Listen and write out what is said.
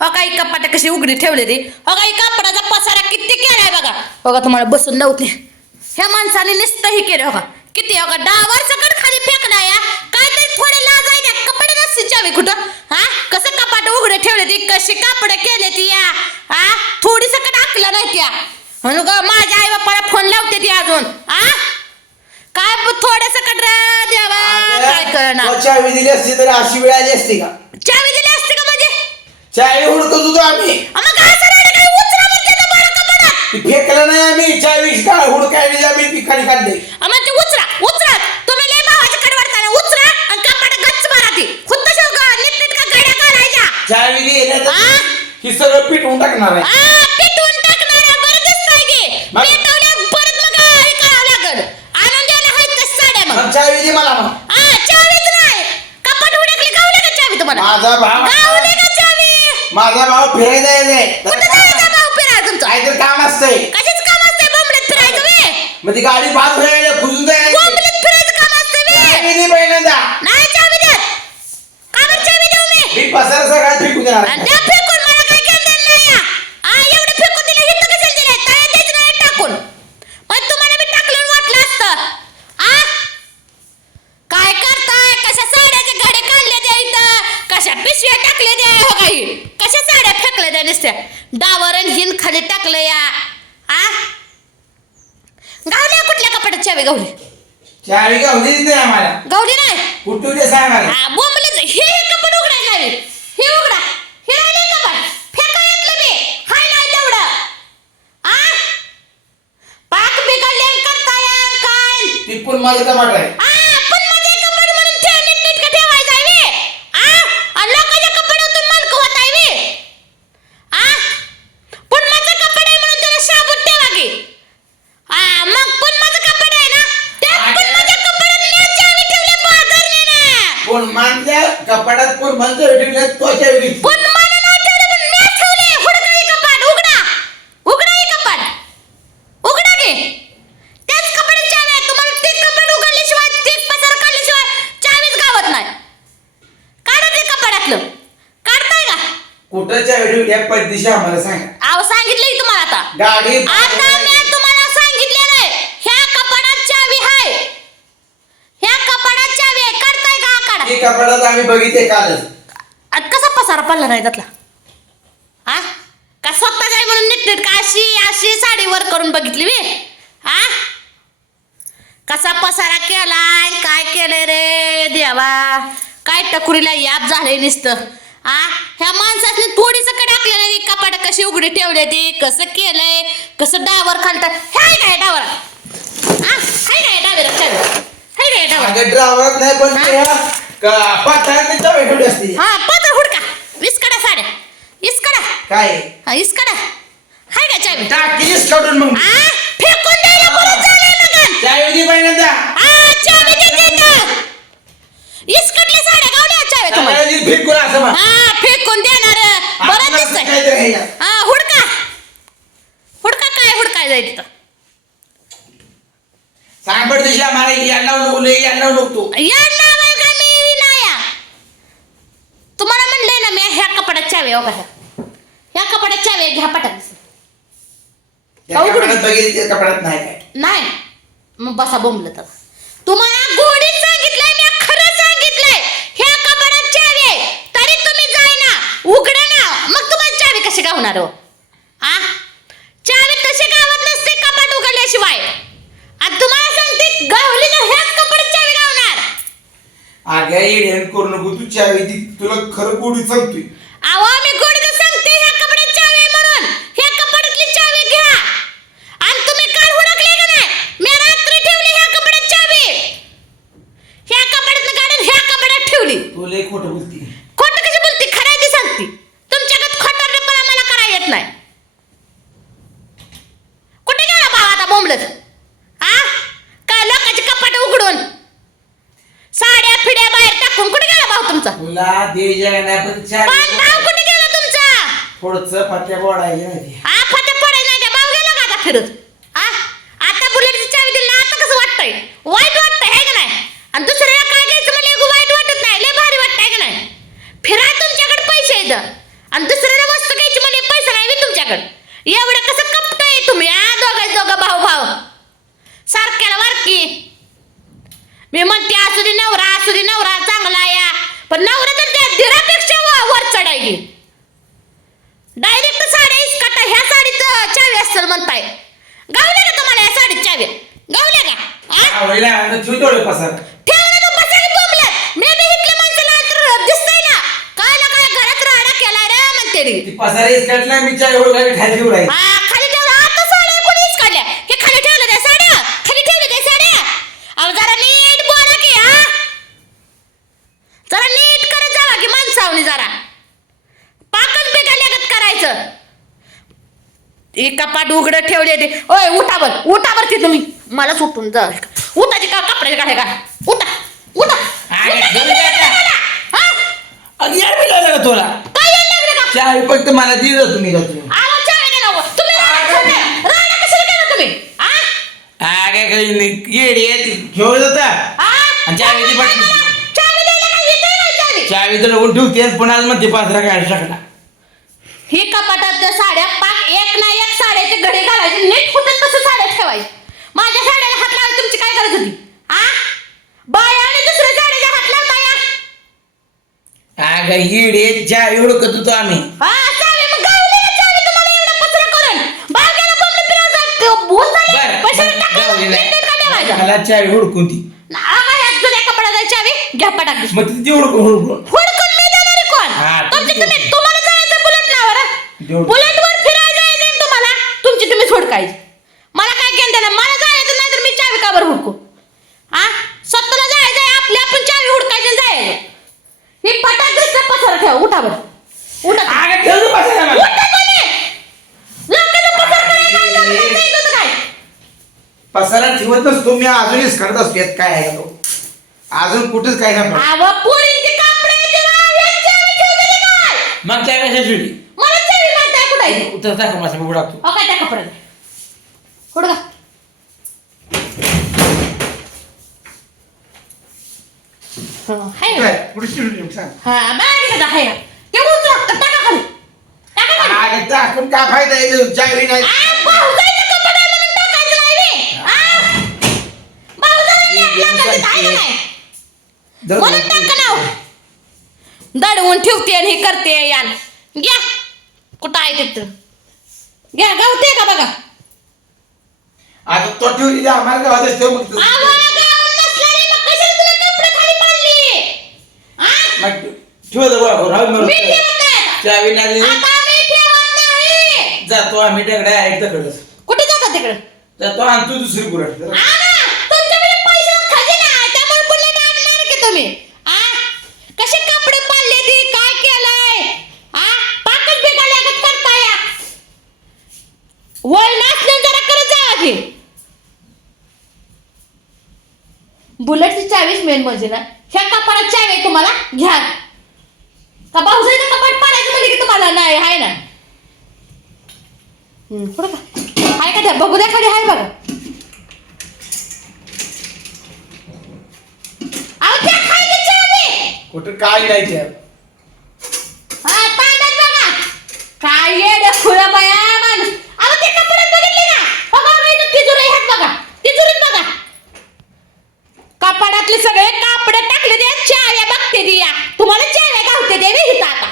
हो काही कपाट कशी उघडी ठेवले ती. हो काही कपडाचा पसारा किती केलाय बघा. बघा तुम्हाला बसून नव्हते. ह्या माणसाने नुसतंही केलं हो का किती हो का डावर सकट खाली फेकला या काय तरी थोडे लाज आहे त्या कपडे नसते चावी कुठं? हा? कसं कपाट उघडे ठेवले ती? कशी कापड केले ती या हा? थोडी सकट आकलं नाही त्या? म्हणून का माझ्या आई बापाला फोन लावते ती अजून हा? काय थोडस सकट रे देवा काय करणार? चावी दिली असती तर अशी वेळ आली असती का? चावी दिली असते का म्हणजे चावी हुडकत होतो आम्ही मग काय सरळ काही उचला म्हणते ना बरं? कपाटात ती फेकलं नाही आम्ही चावी का हुडकायला आम्ही ती खाली काढली मग ते उचरा उचरा तुम्ही लय भावाच्या कडवडताना उचरा आणि कपाट गच्च मारा ती. खुद्द शेवगा नीट नीट का गड्या घालायच्या चावी दिली आ? ही सगळं पिटवून टाकणार आहे. आ, पेटवून टाकणाऱ्या बरं दिसतंय की. मग? पेटवल्या परत मग हे करावं लागल. आणून द्यायला आहेत तशा साड्या मग. मग चावी दे मला मग. आ, चावीच नाही. कपाट उडकली गावली का चावी तुम्हाला? माझा भाव माझा फिरायला कुठं जायचं भाऊ फिरायला तुमचं? काहीतरी काम असतंय. कशाच काम फिरायचं वे. मग ती गाडी बाद जायला फिरायचं काम असतं चावी दे पहिल्यांदा. नाही चावी देत. का बरं चावी देऊ मी. मी पसारा सगळा फेकून देणार आणि द्या फेकून मला काय केलं नाही या. आ, एवढं फेकून दिलं हिथं कशाला दिलंय? तळ्यात द्यायचं नाही टाकून. मग तुम्हाला मी टाकलं वाटलं असतं. आ? काय करताय? कशा साड्याचे घडे काढले त्या इथं? कशा पिशव्या टाकल्या त्या हो काही? कशा साड्या फेकल्या त्या नुसत्या? डावर आणि हिन खाली टाकलं या. आ? गावल्या कुठल्या कपाटात चावी गावली? चावी गावलीच नाही आम्हाला गावली नाही? कुठून ते सांगा आ, बोंबलंच. हे हे कपाट उघडायला नाही. हे उघडा. हे राहिले कपाट. फेका यातलं बी. हाय नाही तेवढं. आ? पाक बिघडले करताय काय? ती पण माझं टमाटर आहे आ, पण माझे कपाट म्हणून ठेव, नीटनेटकं ठेवायचं आहे बी. आ? आणि लोकांच्या कपड्यातून मालक होत आहे बी. आ? पण माझं कपड आहे म्हणून त्याला शाबूत ठेवा की. आ, मग पण माझं कपड आहे ना त्यात पण माझ्या कपड्यात मी चावी ठेवली बाजारने ना. कोण मानल्या कपाटात कोण पण मला नाही ठेवलं पण मी ठेवले. हुडका हे कपाट? उघडा. उघडा हे कपाट. उघडा की. त्याच कपाटात चावी आहे तुम्हाला ते कपाट उघडल्याशिवाय तेच पसार काढल्याशिवाय चावीच गावत नाही. काढा ते कपाटातलं. काढताय का? कुठं चावी ठेवली? आहे पद्धतीशी आम्हाला सांगा. अहो सांगितलंय तुम्हाला आता. गाडी आता मी तुम्हाला सांगितलेलं आहे. ह्या कपाटात चावी आहे ह्या कपाटात चावी आहे. काढताय का? हा काढा कपाटात आम्ही बघितले कालच. पसारा पडला नाही त्यातला. हा? का स्वतः काय म्हणून नीट का अशी अशी साडी वर करून बघितली मी? हा? कसा पसारा केलाय? काय केलंय रे देवा? काय टकुरीला याप झालंय नुसतं. हा? ह्या माणसाने थोडी सकट टाकले नाही? कपाट कशी उघडी ठेवले ती? कसं केलंय? कसं डावर खालत? हाय काय डावर? हा? हाय काय डावर हाय काय डावर? नाही पण ठेवली असती? हा पत्र हुडका. इस्कडा. काय? हा इस्कडा. हाय का चावी? टाकीच काढून मग. आ फेकून द्यायला परत झालंय मगन चावी दे पहिल्यांदा. आ चावी दे देता इस्कडल्या साड्या गावल्या चावी तुम्हाला. चावी फेकून असं म्हण. हा फेकून देणार. बरं दिसतंय. हा हुडका. हुडका काय हुडकाय जाय तिथं. सांगपड दिशी आम्हाला यायला नको यायला नको या नावाय का मी नाया तुम्हाला म्हणलंय ना मी ह्या कपड्यात चावी हो। का ह्या ह्या कपड्यात चावी आहे, घ्या पटात या अवघड. कपाटात बघितले त्या कपाटात नाही काय? नाही. मग बसा बोंबलं तर तुम्हाला गोडीत सांगितलंय मी खरं सांगितलंय. ह्या कपाटात चावी आहे तरी तुम्ही जाय ना उघडा ना. मग तुम्हाला चावी कशी गावणार हो? आ? चावी तशी गावत नसते कपाट उघडल्याशिवाय. आणि तुम्हाला सांगते गावली ना ह्याच कपाटात चावी गावणार. आग्या येड्यान करू नको. तू चावी ती तुला खरं गोडी सांगतोय. अहो मी गोडीत सांगते ह्या कपड्यात चावी आहे म्हणून ह्या कपाटातली चावी घ्या आणि तुम्ही काल हुडकले का नाही मी रात्री ठेवली ह्या कपड्यात चावी ह्या कपड्यात काढून ह्या कपड्यात ठेवली तू लय खोटं बोलती खोटं कशी बोलते खरं ती सांगते तुमच्याकडे खोटं मला करायला येत नाही कुठे गेला भाव आता बोंबलत हा काय लोकांचे कपाट उघडून साड्या फिड्या बाहेर टाकून कुठे गेला भाव तुमचा तुला देव जगण्या पण पण चावी भाव कुठे गेला तुमचा थोडस बोडायची नाही हा फटे पडायला नाही का भाव गेला का आता फिरत हा? आता बुलेटची चावी दिली ना आता कसं वाटतंय? वाईट वाटतंय है का नाही? आणि दुसऱ्याला काय घ्यायचं म्हणजे वाईट वाटत नाही. लय भारी वाटतंय का नाही? फिराय तुमच्याकडे पैसे आहेत. आणि दुसऱ्याला वस्तू घ्यायची म्हणजे पैसा नाही बी तुमच्याकडे. एवढं कसं कपटय तुम्ही आ दोघं दोघं भाऊ भाऊ. सारख्याला वारकी मी म्हणते असू दे नवरा असू दे नवरा चांगला या. पण नवरा तर त्या दिरापेक्षा व- वर चढायची डायरेक्ट साड्या इसकाटा ह्या साडीत चावी असेल म्हणताय. गावल्या का तुम्हाला या साडीत चावी? गावल्या का? आ? ठेवलं का बसायला बोंबलत. मी बी इथल्या माणसाला तर दिसतंय ना. काय ना काय घरात राडा केलाय रे म्हणते रे ती पसार इसकाटला मी चाय एवढं काय खाली ठेवलाय हा खाली ठेवलं आता साड्या कोणीच काढल्या हे खाली ठेवलं त्या साड्या खाली ठेवलं त्या साड्या अहो जरा नीट बोला की हा जरा नीट करत जावा की माणसावनी जरा पाकच बिघडल्यागत करायचं एक कपाट उघडं ठेवले ते. ओय उठा बर उठा बर की तुम्ही मला सुटून जा उठाची का कपड्याचे काढे. का उठा उठा. अरे, उठा, घेऊन उठा, जा का? उठा, हा? अगं यार मी लागलं का तुला? काय यायला लागलं का? चाय फक्त मला दिलं तुम्ही का तुम्ही. आवाज चावे नाही लावत. तुम्ही राडा कशाला केला? राडा कशाला केला तुम्ही? हा? काय काही नाही. येडी आहे ती घेऊन जाता हा? आणि ती द्यायला काय नाही ठेवते म्हणते काय शकला ही कपाटात साड्या घडे घालायचे. नीट फुटत तसं साड्या ठेवायच्या माझ्या साड्याला हात लावायची तुमची काय गरज होती? हा बाया आणि दुसऱ्या साड्याच्या हात लावता या. अगं येडी आहे चाय एवढं करत होतो आम्ही. हा चावी मग गावली ना चावी तुम्हाला एवढा पसरा करून. बागेला बोंबलं फिरायचं भूत झाली. बर पैशाला टाकलं, नीट का ठेवायचं? मला चाय हुडकून ती जुन्या चावी घ्या पटाक मग ती हुडकून हुडकून. हुडकून मी देणारी कोण? हा, तुमची तुम्ही तुम्ही तुम्हाला जायचं बुलेट नावर देऊ. बुलेट वर हुडकायची मला काय घेणं देणं मला जायचं नाही तर मी चावी का बरं हुडकू? हा स्वतःला जायचं आहे आपली आपण चावी हुडकायची जायचं. ही पटाक दुसरा पसार ठेव उठा बरं. उठा अगं ठेव ना पसारा. उठा तुम्ही. काय ठेवत नसतो मी अजूनच करत असतो यात काय आहे तो? अजून कुठेच काय नाही पोरींची कापडं? मग चाय कशा मला चावी कुठं. उतर अहो, काय त्या कपड्यात? हो, हाय ना. हा बाहेर हाय ना. ते टाका खाली. टाका खाली. अगं टाकून काय फायदा आहे चावी नाही आ, भाऊजाईचं कपडं आहे म्हणून टाकायचं नाही बे. आ? भाऊजाईला लेक टाकायचं आहे का नाही? म्हणून टाका नाव दडवून ठेवते आणि हे करते यान घ्या कुठं आहे तिथं घ्या गावते का बघा आता तो ठेवली आम्हाला मग तू. गावात मग? मग ठेव दे बाबा, राहू दे मी मला. ठेवत नाही? चावी नाही. जातो आम्ही तिकडे ऐकताकडे कुठे जाता तिकडे? जातो आणतो दुसरी बुरट तुमच्याकडे पैसे खजिना आहे त्यामुळे बुलेट आणणार की तुम्ही आ कसे कपडे पाडले ती काय केलंय आ पाकच बिघडल्यागत करता या वय नाचलं जरा करत जा आधी बुलेटची चावीच मेन म्हणजे ना ह्या कपाडात चावी तुम्हाला? घ्या. का भाऊजाईचं कपाट पाडायचं म्हणजे की तुम्हाला? नाही आहे ना. का? आहे का त्या? बघू द्या खाली आहे बघा. अहो त्या खायची चावी. कुठं काय नाही हा पाण्यात बघा. काय बाया माणूस अहो ते कपडे बघितले ना हो बघा इथं तिजोरी ह्यात बघा तिजोरीत बघा कपाडातले सगळे कापडे टाकले द्या चाव्या बघते दिया. तुम्हाला चाव्या गावते आता.